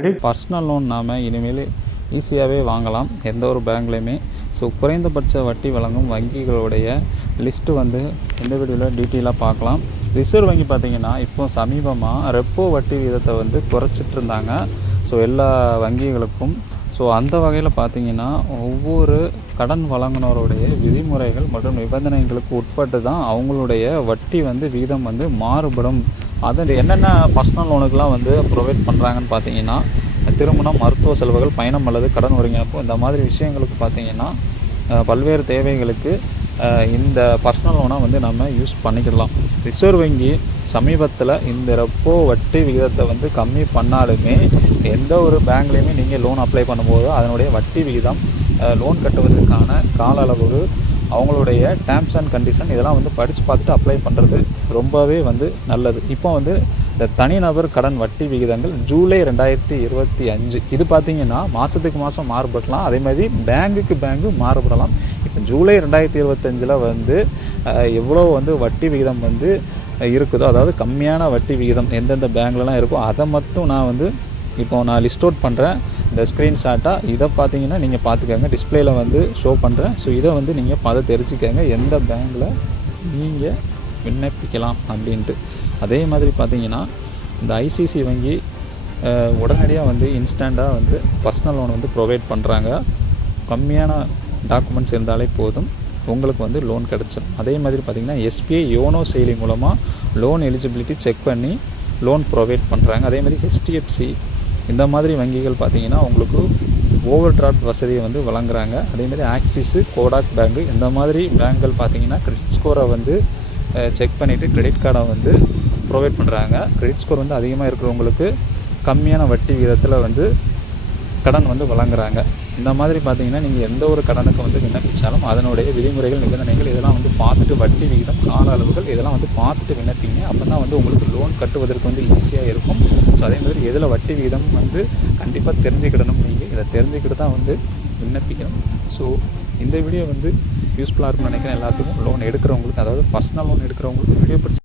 Credit personal loan நாம் இனிமேல் ஈஸியாகவே வாங்கலாம் எந்த ஒரு பேங்க்லேயுமே. ஸோ குறைந்தபட்ச வட்டி வழங்கும் வங்கிகளுடைய லிஸ்ட்டு வந்து இந்த வீடியோவில் டீட்டெயிலாக பார்க்கலாம். ரிசர்வ் வங்கி பார்த்திங்கன்னா இப்போ சமீபமாக ரெப்போ வட்டி விகிதத்தை வந்து குறைச்சிட்டு இருந்தாங்க. ஸோ எல்லா வங்கிகளுக்கும். ஸோ அந்த வகையில் பார்த்திங்கன்னா ஒவ்வொரு கடன் வழங்குனருடைய விதிமுறைகள் மற்றும் நிபந்தனைகளுக்கு உட்பட்டு தான் அவங்களுடைய வட்டி வந்து விகிதம் வந்து மாறுபடும். அது என்னென்ன பர்சனல் லோனுக்கெலாம் வந்து ப்ரொவைட் பண்ணுறாங்கன்னு பார்த்தீங்கன்னா, திருமணம், மருத்துவ செலவுகள், பயணம் அல்லது கடன் ஒருங்கிணைப்பு இந்த மாதிரி விஷயங்களுக்கு பார்த்திங்கன்னா பல்வேறு தேவைகளுக்கு இந்த பர்சனல் லோனை வந்து நம்ம யூஸ் பண்ணிக்கிடலாம். ரிசர்வ் வங்கி சமீபத்தில் இந்த ரெப்போ வட்டி விகிதத்தை வந்து கம்மி பண்ணாலுமே எந்த ஒரு பேங்க்லேயுமே நீங்கள் லோன் அப்ளை பண்ணும்போது அதனுடைய வட்டி விகிதம், லோன் கட்டுவதற்கான கால அளவு, அவங்களுடைய டேர்ம்ஸ் அண்ட் கண்டிஷன் இதெல்லாம் வந்து படித்து பார்த்துட்டு அப்ளை பண்ணுறது ரொம்பவே வந்து நல்லது. இப்போ வந்து இந்த தனிநபர் கடன் வட்டி விகிதங்கள் ஜூலை 2025 இது பார்த்திங்கன்னா மாதத்துக்கு மாதம் மாறுபடலாம். அதே மாதிரி பேங்குக்கு பேங்கு மாறுபடலாம். இப்போ ஜூலை 2025 வந்து எவ்வளோ வந்து வட்டி விகிதம் வந்து இருக்குதோ, அதாவது கம்மியான வட்டி விகிதம் எந்தெந்த பேங்க்லலாம் இருக்கோ அதை மட்டும் நான் லிஸ்ட் அவுட் பண்ணுறேன். இந்த ஸ்க்ரீன்ஷாட்டாக இதை பார்த்தீங்கன்னா நீங்கள் பார்த்துக்கோங்க, டிஸ்பிளேயில் வந்து ஷோ பண்ணுறேன். ஸோ இதை வந்து நீங்கள் பார்த்து தெரிஞ்சுக்கோங்க எந்த பேங்க்கில் நீங்கள் விண்ணப்பிக்கலாம் அப்படின்ட்டு. அதே மாதிரி பார்த்தீங்கன்னா இந்த ஐசிசி வங்கி உடனடியாக வந்து இன்ஸ்டண்ட்டாக வந்து பர்சனல் லோன் வந்து ப்ரொவைட் பண்ணுறாங்க. கம்மியான டாக்குமெண்ட்ஸ் இருந்தாலே போதும் உங்களுக்கு வந்து லோன் கிடச்சிடும். அதே மாதிரி பார்த்திங்கன்னா எஸ்பிஐ யோனோ செயலி மூலமாக லோன் எலிஜிபிலிட்டி செக் பண்ணி லோன் ப்ரொவைட் பண்ணுறாங்க. அதே மாதிரி ஹெச்டிஎஃப்சி இந்த மாதிரி வங்கிகள் பார்த்திங்கன்னா உங்களுக்கு ஓவர் டிராஃப்ட் வசதியை வந்து வழங்குறாங்க. அதேமாதிரி ஆக்சிஸு, கோடாக் பேங்கு இந்த மாதிரி பேங்க்குகள் பார்த்திங்கன்னா கிரெடிட் ஸ்கோரை வந்து செக் பண்ணிவிட்டு கிரெடிட் கார்டை வந்து ப்ரொவைட் பண்ணுறாங்க. கிரெடிட் ஸ்கோர் வந்து அதிகமாக இருக்கிறவங்களுக்கு கம்மியான வட்டி விகிதத்தில் வந்து கடன் வந்து வழங்குறாங்க. இந்த மாதிரி பார்த்திங்கன்னா நீங்கள் எந்த ஒரு கடனுக்கு வந்து விண்ணப்பித்தாலும் அதனுடைய விதிமுறைகள், நிபந்தனைகள் இதெல்லாம் வந்து பார்த்துட்டு, வட்டி விகிதம், கால அளவுகள் இதெல்லாம் வந்து பார்த்துட்டு விண்ணப்பிங்க. அப்போ தான் வந்து உங்களுக்கு லோன் கட்டுவதற்கு வந்து ஈஸியாக இருக்கும். ஸோ அதே மாதிரி எதில் வட்டி விகிதம் வந்து கண்டிப்பாக தெரிஞ்சுக்கிடணும். நீங்கள் இதை தெரிஞ்சுக்கிட்டு தான் வந்து விண்ணப்பிக்கணும். ஸோ இந்த வீடியோ வந்து யூஸ்ஃபுல்லாக இருக்கும்னு நினைக்கிறேன் எல்லாத்துக்கும். லோன் எடுக்கிறவங்களுக்கு, அதாவது பர்சனல் லோன் எடுக்கிறவங்களுக்கு வீடியோ பிடிச்சி